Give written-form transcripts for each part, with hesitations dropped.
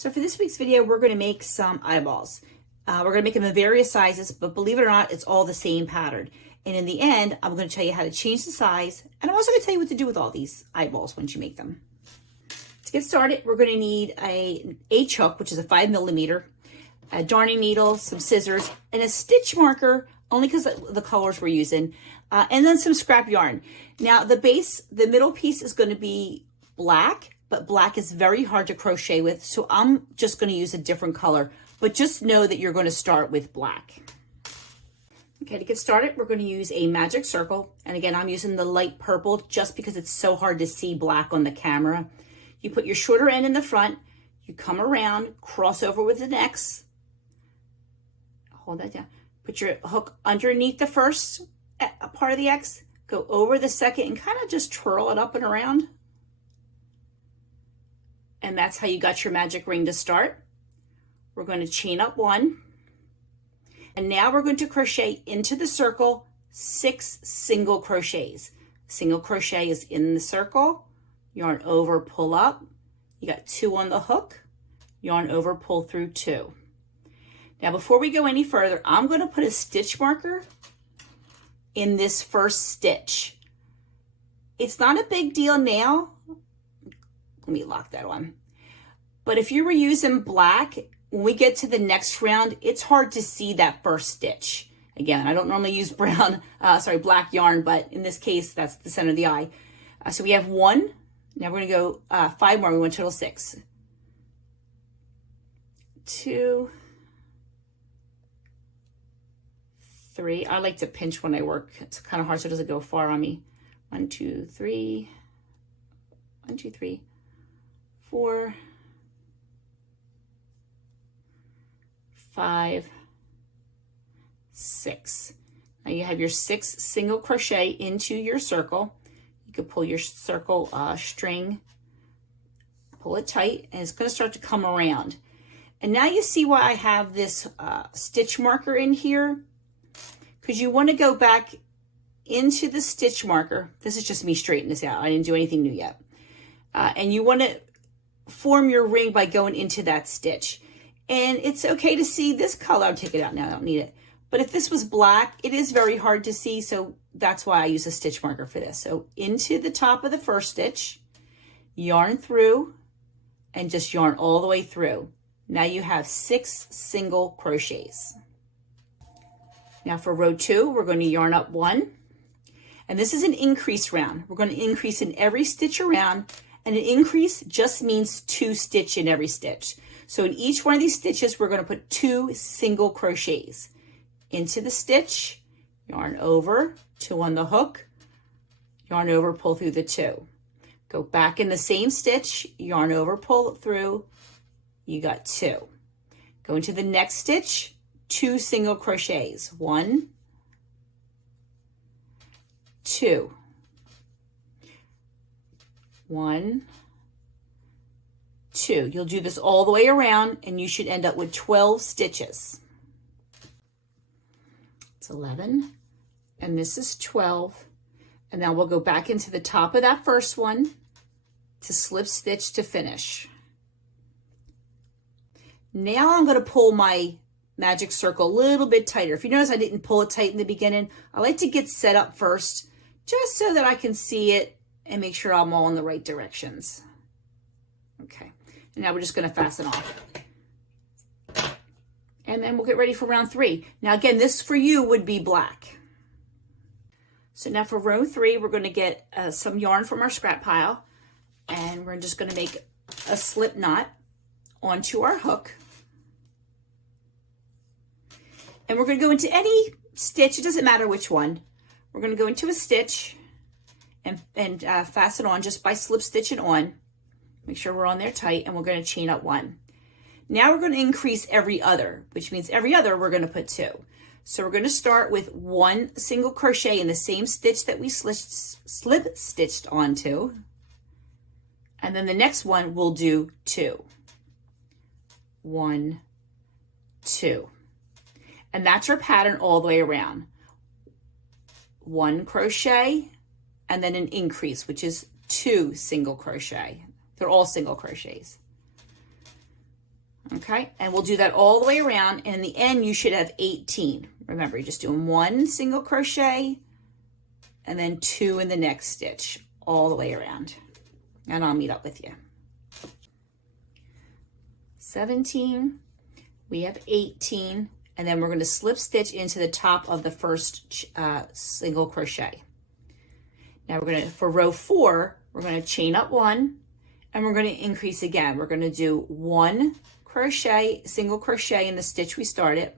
So for this week's video, we're going to make some eyeballs. We're going to make them in various sizes, but believe it or not, it's all the same pattern. And in the end, I'm going to tell you how to change the size, and I'm also going to tell you what to do with all these eyeballs once you make them. To get started, we're going to need an H hook, which is a 5mm, a darning needle, some scissors, and a stitch marker, only because of the colors we're using, and then some scrap yarn. Now the base, the middle piece is going to be black, but black is very hard to crochet with, so I'm just going to use a different color, but just know that you're going to start with black. Okay, to get started, we're going to use a magic circle, and again, I'm using the light purple just because it's so hard to see black on the camera. You put your shorter end in the front, you come around, cross over with an X, hold that down, put your hook underneath the first part of the X, go over the second, and kind of just twirl it up and around. And that's how you got your magic ring to start. We're going to chain up 1. And now we're going to crochet into the circle 6 single crochets. Single crochet is in the circle, yarn over, pull up. You got 2 on the hook, yarn over, pull through 2. Now before we go any further, I'm going to put a stitch marker in this first stitch. It's not a big deal now. Let me lock that on. But if you were using black, when we get to the next round, it's hard to see that first stitch. Again, I don't normally use black yarn, but in this case, that's the center of the eye. So we have 1. Now we're going to go 5 more. We want total 6. 2, 3. I like to pinch when I work. It's kind of hard so it doesn't go far on me. 1, 2, 3. 1, 2, 3, 4, 5, 6. Now you have your 6 single crochet into your circle. You could pull your circle string, pull it tight, and it's going to start to come around. And now you see why I have this stitch marker in here, because you want to go back into the stitch marker. This is just me straightening this out. I didn't do anything new yet. And you want to form your ring by going into that stitch. And it's okay to see this color. I'll take it out now, I don't need it. But if this was black, it is very hard to see, so that's why I use a stitch marker for this. So into the top of the first stitch, yarn through, and just yarn all the way through. Now you have 6 single crochets. Now for row 2, we're going to yarn up 1. And this is an increase round. We're going to increase in every stitch around, and an increase just means 2 stitch in every stitch. So in each one of these stitches, we're going to put 2 single crochets. Into the stitch, yarn over, 2 on the hook, yarn over, pull through the 2. Go back in the same stitch, yarn over, pull through, you got 2. Go into the next stitch, 2 single crochets, 1, 2, 1, 2. You'll do this all the way around, and you should end up with 12 stitches. It's 11, and this is 12. And now we'll go back into the top of that first one to slip stitch to finish. Now I'm going to pull my magic circle a little bit tighter. If you notice I didn't pull it tight in the beginning, I like to get set up first just so that I can see it and make sure I'm all in the right directions. Okay, and now we're just going to fasten off. And then we'll get ready for round 3. Now again, this for you would be black. So now for row 3, we're going to get some yarn from our scrap pile, and we're just going to make a slip knot onto our hook. And we're going to go into any stitch, it doesn't matter which one. We're going to go into a stitch and fasten on just by slip stitching on. Make sure we're on there tight, and we're going to chain up 1. Now we're going to increase every other, which means every other we're going to put 2. So we're going to start with 1 single crochet in the same stitch that we slip stitched onto. And then the next one we'll do 2. 1, 2. And that's our pattern all the way around. 1 crochet, and then an increase, which is 2 single crochet. They're all single crochets. Okay, and we'll do that all the way around, and in the end you should have 18. Remember, you're just doing 1 single crochet and then 2 in the next stitch all the way around, and I'll meet up with you. 17, we have 18, and then we're going to slip stitch into the top of the first single crochet. Now we're going to, for row 4, we're going to chain up 1, and we're going to increase again. We're going to do 1 crochet, single crochet in the stitch we started,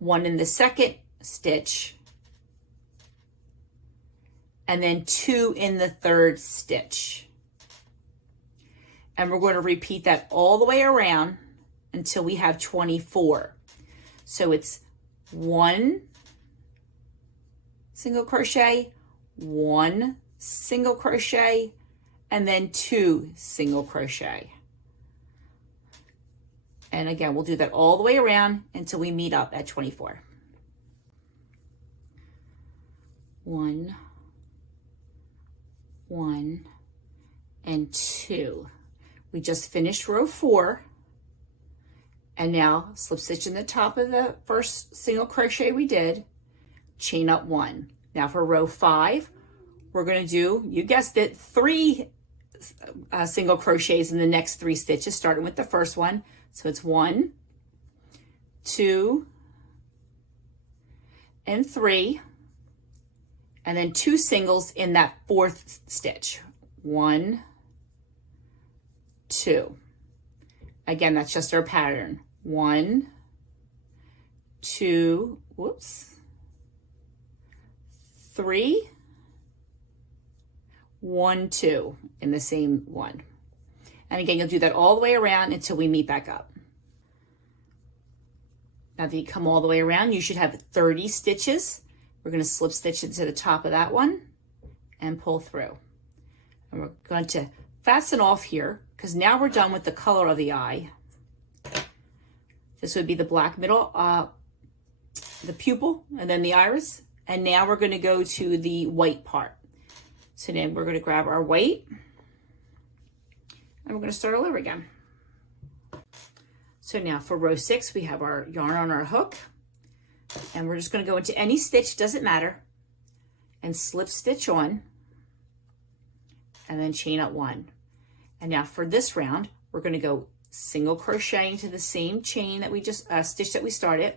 1 in the second stitch, and then 2 in the third stitch. And we're going to repeat that all the way around until we have 24. So it's 1 single crochet, 1 single crochet, and then 2 single crochet. And again, we'll do that all the way around until we meet up at 24. 1, 1, and 2. We just finished row 4, and now slip stitch in the top of the first single crochet we did, chain up 1. Now for row 5, we're going to do, you guessed it, 3 single crochets in the next 3 stitches, starting with the first one. So it's 1, 2, and 3, and then 2 singles in that 4th stitch. 1, 2. Again, that's just our pattern. 1, 2, whoops, 3, 1, 2 in the same one. And again, you'll do that all the way around until we meet back up. Now that you come all the way around, you should have 30 stitches. We're going to slip stitch into the top of that one and pull through. And we're going to fasten off here because now we're done with the color of the eye. This would be the black middle, the pupil, and then the iris. And now we're going to go to the white part. So then we're going to grab our white, and we're going to start all over again. So now for row 6, we have our yarn on our hook, and we're just going to go into any stitch, doesn't matter, and slip stitch on, and then chain up 1. And now for this round, we're going to go single crochet into the same chain that we just stitch that we started,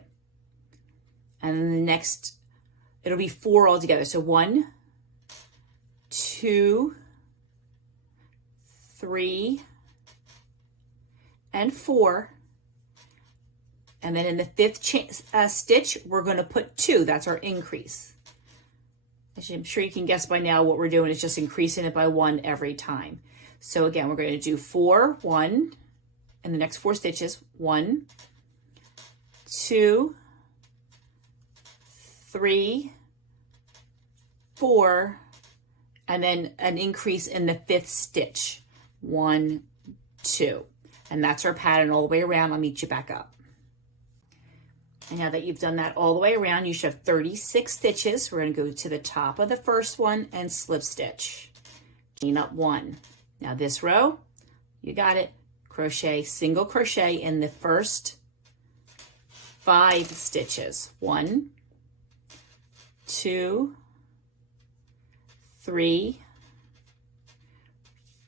and then the next, it'll be 4 all together. So 1, 2, 3, and 4, and then in the 5th stitch we're going to put 2. That's our increase. I'm sure you can guess by now what we're doing is just increasing it by 1 every time. So again, we're going to do 4, 1 in the next 4 stitches. 1, 2, 3, 4, and then an increase in the 5th stitch. 1, 2, and that's our pattern all the way around. I'll meet you back up. And now that you've done that all the way around, you should have 36 stitches. We're going to go to the top of the first one and slip stitch, chain up 1. Now this row, you got it, crochet, single crochet in the first 5 stitches. 1, 2, 3,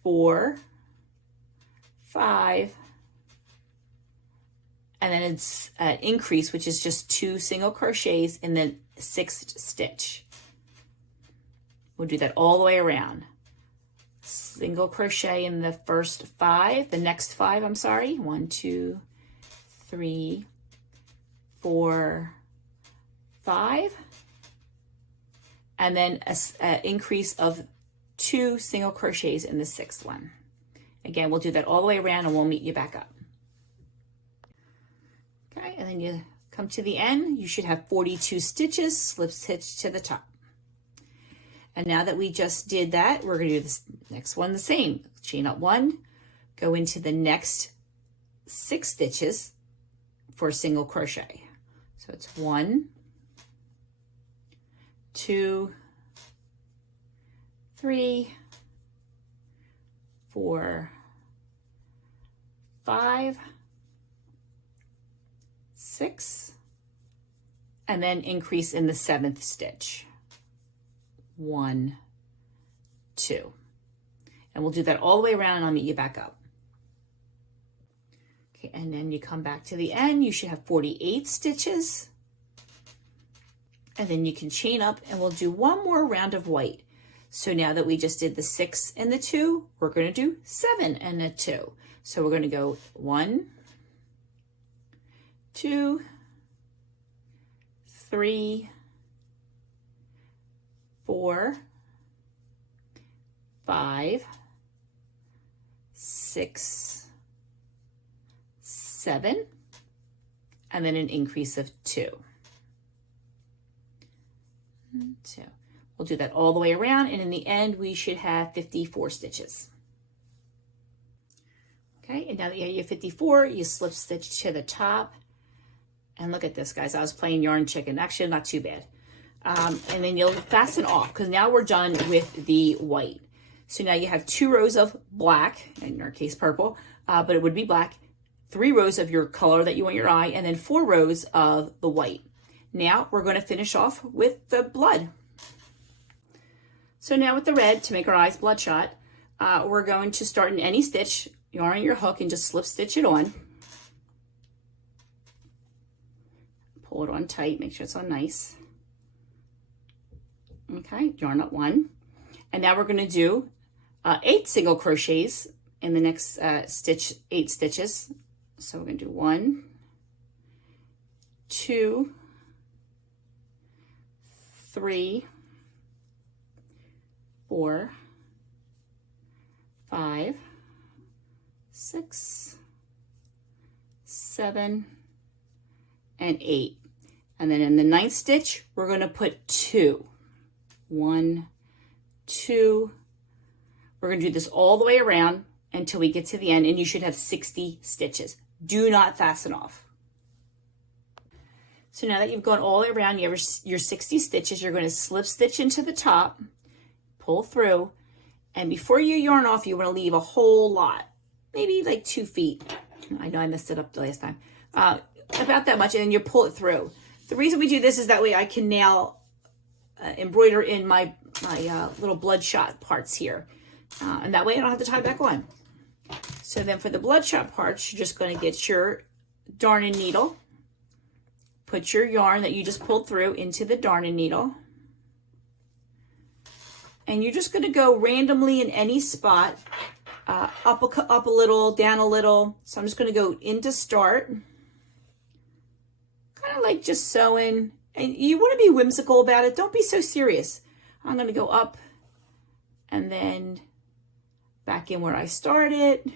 4, 5, and then it's an increase, which is just 2 single crochets in the 6th stitch. We'll do that all the way around. Single crochet in the first 5, the next 5, I'm sorry. 1, 2, 3, 4, 5, and then an increase of 2 single crochets in the 6th one. Again, we'll do that all the way around and we'll meet you back up. Okay, and then you come to the end, you should have 42 stitches, slip stitch to the top. And now that we just did that, we're going to do this next one the same. Chain up 1, go into the next 6 stitches for a single crochet. So it's 1, 2, 3, 4, 5, 6, and then increase in the 7th stitch. 1, 2. And we'll do that all the way around and I'll meet you back up. Okay, and then you come back to the end. You should have 48 stitches. And then you can chain up and we'll do one more round of white. So now that we just did the 6 and the 2, we're going to do 7 and a 2. So we're going to go 1, 2, 3, 4, 5, 6, 7, and then an increase of 2. 2. We'll do that all the way around, and in the end we should have 54 stitches. Okay, and now that you have your 54, you slip stitch to the top. And look at this, guys. I was playing yarn chicken. Actually, not too bad. And then you'll fasten off, because now we're done with the white. So now you have 2 rows of black, in our case purple, but it would be black, 3 rows of your color that you want your eye, and then 4 rows of the white. Now we're going to finish off with the blood. So now with the red, to make our eyes bloodshot, we're going to start in any stitch, yarn your hook, and just slip stitch it on. Pull it on tight, make sure it's on nice. Okay, yarn up 1. And now we're going to do 8 single crochets in the next stitch, 8 stitches. So we're going to do 1, 2, 3, 4, 5, 6, 7, and 8. And then in the 9th stitch, we're going to put 2. 1, 2. We're going to do this all the way around until we get to the end, and you should have 60 stitches. Do not fasten off. So now that you've gone all the way around, you have your 60 stitches, you're going to slip stitch into the top, pull through, and before you yarn off, you want to leave a whole lot, maybe like 2 feet. I know I messed it up the last time. About that much, and then you pull it through. The reason we do this is that way I can now embroider in my little bloodshot parts here. And that way I don't have to tie back on. So then for the bloodshot parts, you're just going to get your darning needle, put your yarn that you just pulled through into the darning needle, and you're just going to go randomly in any spot, up a little, down a little. So I'm just going to go into start, kind of like just sewing, and you want to be whimsical about it. Don't be so serious. I'm going to go up and then back in where I started.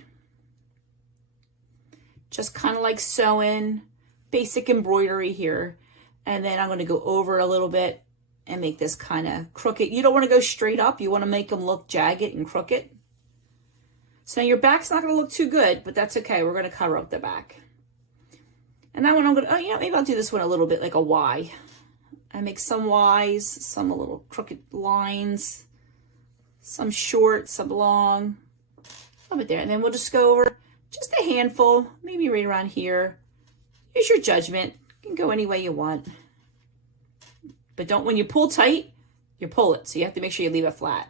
Just kind of like sewing, basic embroidery here. And then I'm going to go over a little bit and make this kind of crooked. You don't want to go straight up. You want to make them look jagged and crooked. So now your back's not going to look too good, but that's okay. We're going to cover up the back. And that one I'm going to, maybe I'll do this one a little bit like a Y. I make some Ys, some a little crooked lines, some short, some long, a little bit there. And then we'll just go over just a handful, maybe right around here. Use your judgment. You can go any way you want. But don't, when you pull tight, you pull it. So you have to make sure you leave it flat.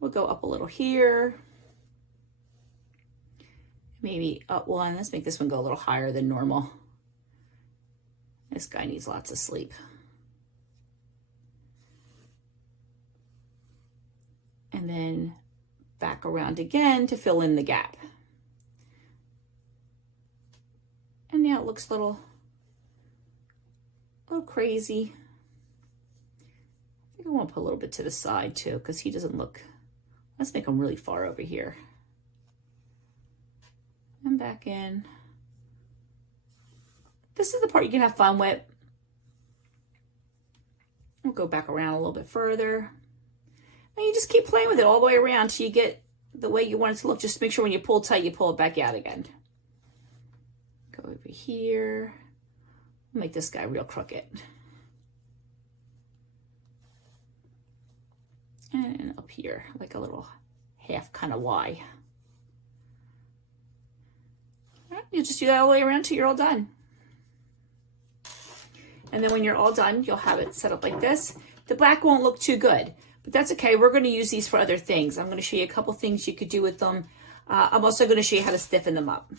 We'll go up a little here. Maybe up one. Let's make this one go a little higher than normal. This guy needs lots of sleep. And then back around again to fill in the gap. And now it looks a little crazy. I think I want to put a little bit to the side too, because he doesn't look, let's make him really far over here. And back in. This is the part you can have fun with. We'll go back around a little bit further. And you just keep playing with it all the way around till you get the way you want it to look. Just make sure when you pull tight, you pull it back out again. Go over here. Make this guy real crooked. And up here, like a little half kind of Y. You'll just do that all the way around till you're all done. And then when you're all done, you'll have it set up like this. The black won't look too good, but that's okay. We're going to use these for other things. I'm going to show you a couple things you could do with them. I'm also going to show you how to stiffen them up.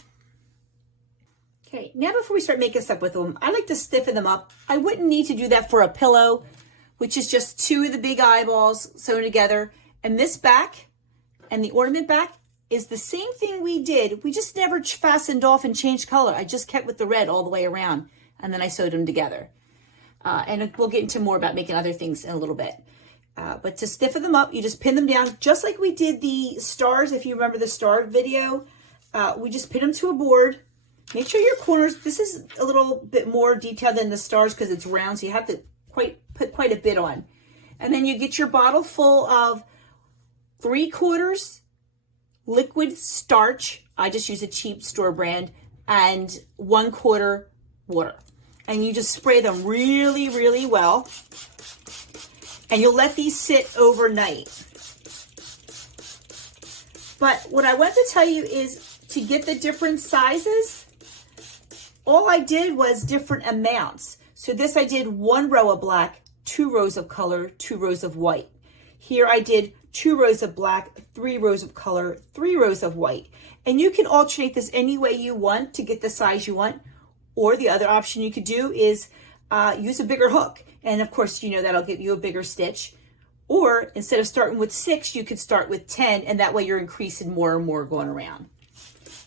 Okay, now before we start making stuff with them, I like to stiffen them up. I wouldn't need to do that for a pillow, which is just 2 of the big eyeballs sewn together. And this back and the ornament back is the same thing we did. We just never fastened off and changed color. I just kept with the red all the way around, and then I sewed them together. And we'll get into more about making other things in a little bit. But to stiffen them up, you just pin them down, just like we did the stars. If you remember the star video, we just pin them to a board. Make sure your corners, this is a little bit more detailed than the stars because it's round, so you have to put quite a bit on. And then you get your bottle full of 3/4 liquid starch. I just use a cheap store brand, and 1/4 water. And you just spray them really, really well. And you'll let these sit overnight. But what I want to tell you is to get the different sizes, all I did was different amounts. So this I did 1 row of black, 2 rows of color, 2 rows of white. Here I did 2 rows of black, 3 rows of color, 3 rows of white. And you can alternate this any way you want to get the size you want. Or the other option you could do is use a bigger hook. And of course, you know, that'll give you a bigger stitch. Or instead of starting with 6, you could start with 10, and that way you're increasing more and more going around.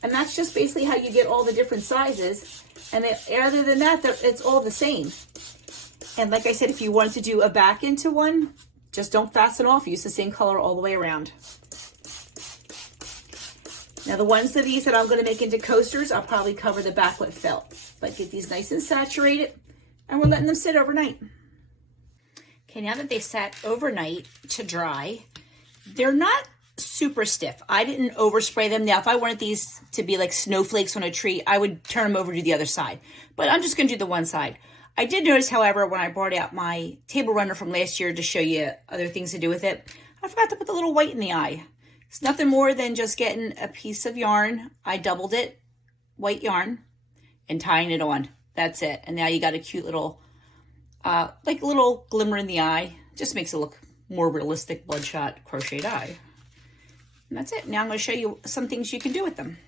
And that's just basically how you get all the different sizes. And other than that, it's all the same. And like I said, if you wanted to do a back into one, just don't fasten off. Use the same color all the way around. Now the ones of these that I'm going to make into coasters, I'll probably cover the back with felt. But get these nice and saturated, and we're letting them sit overnight. Okay, now that they sat overnight to dry, they're not super stiff. I didn't overspray them. Now, if I wanted these to be like snowflakes on a tree, I would turn them over to the other side. But I'm just going to do the one side. I did notice, however, when I brought out my table runner from last year to show you other things to do with it, I forgot to put the little white in the eye. It's nothing more than just getting a piece of yarn. I doubled it, white yarn, and tying it on. That's it. And now you got a cute little, like a little glimmer in the eye. Just makes it look more realistic bloodshot crocheted eye. And that's it. Now I'm going to show you some things you can do with them.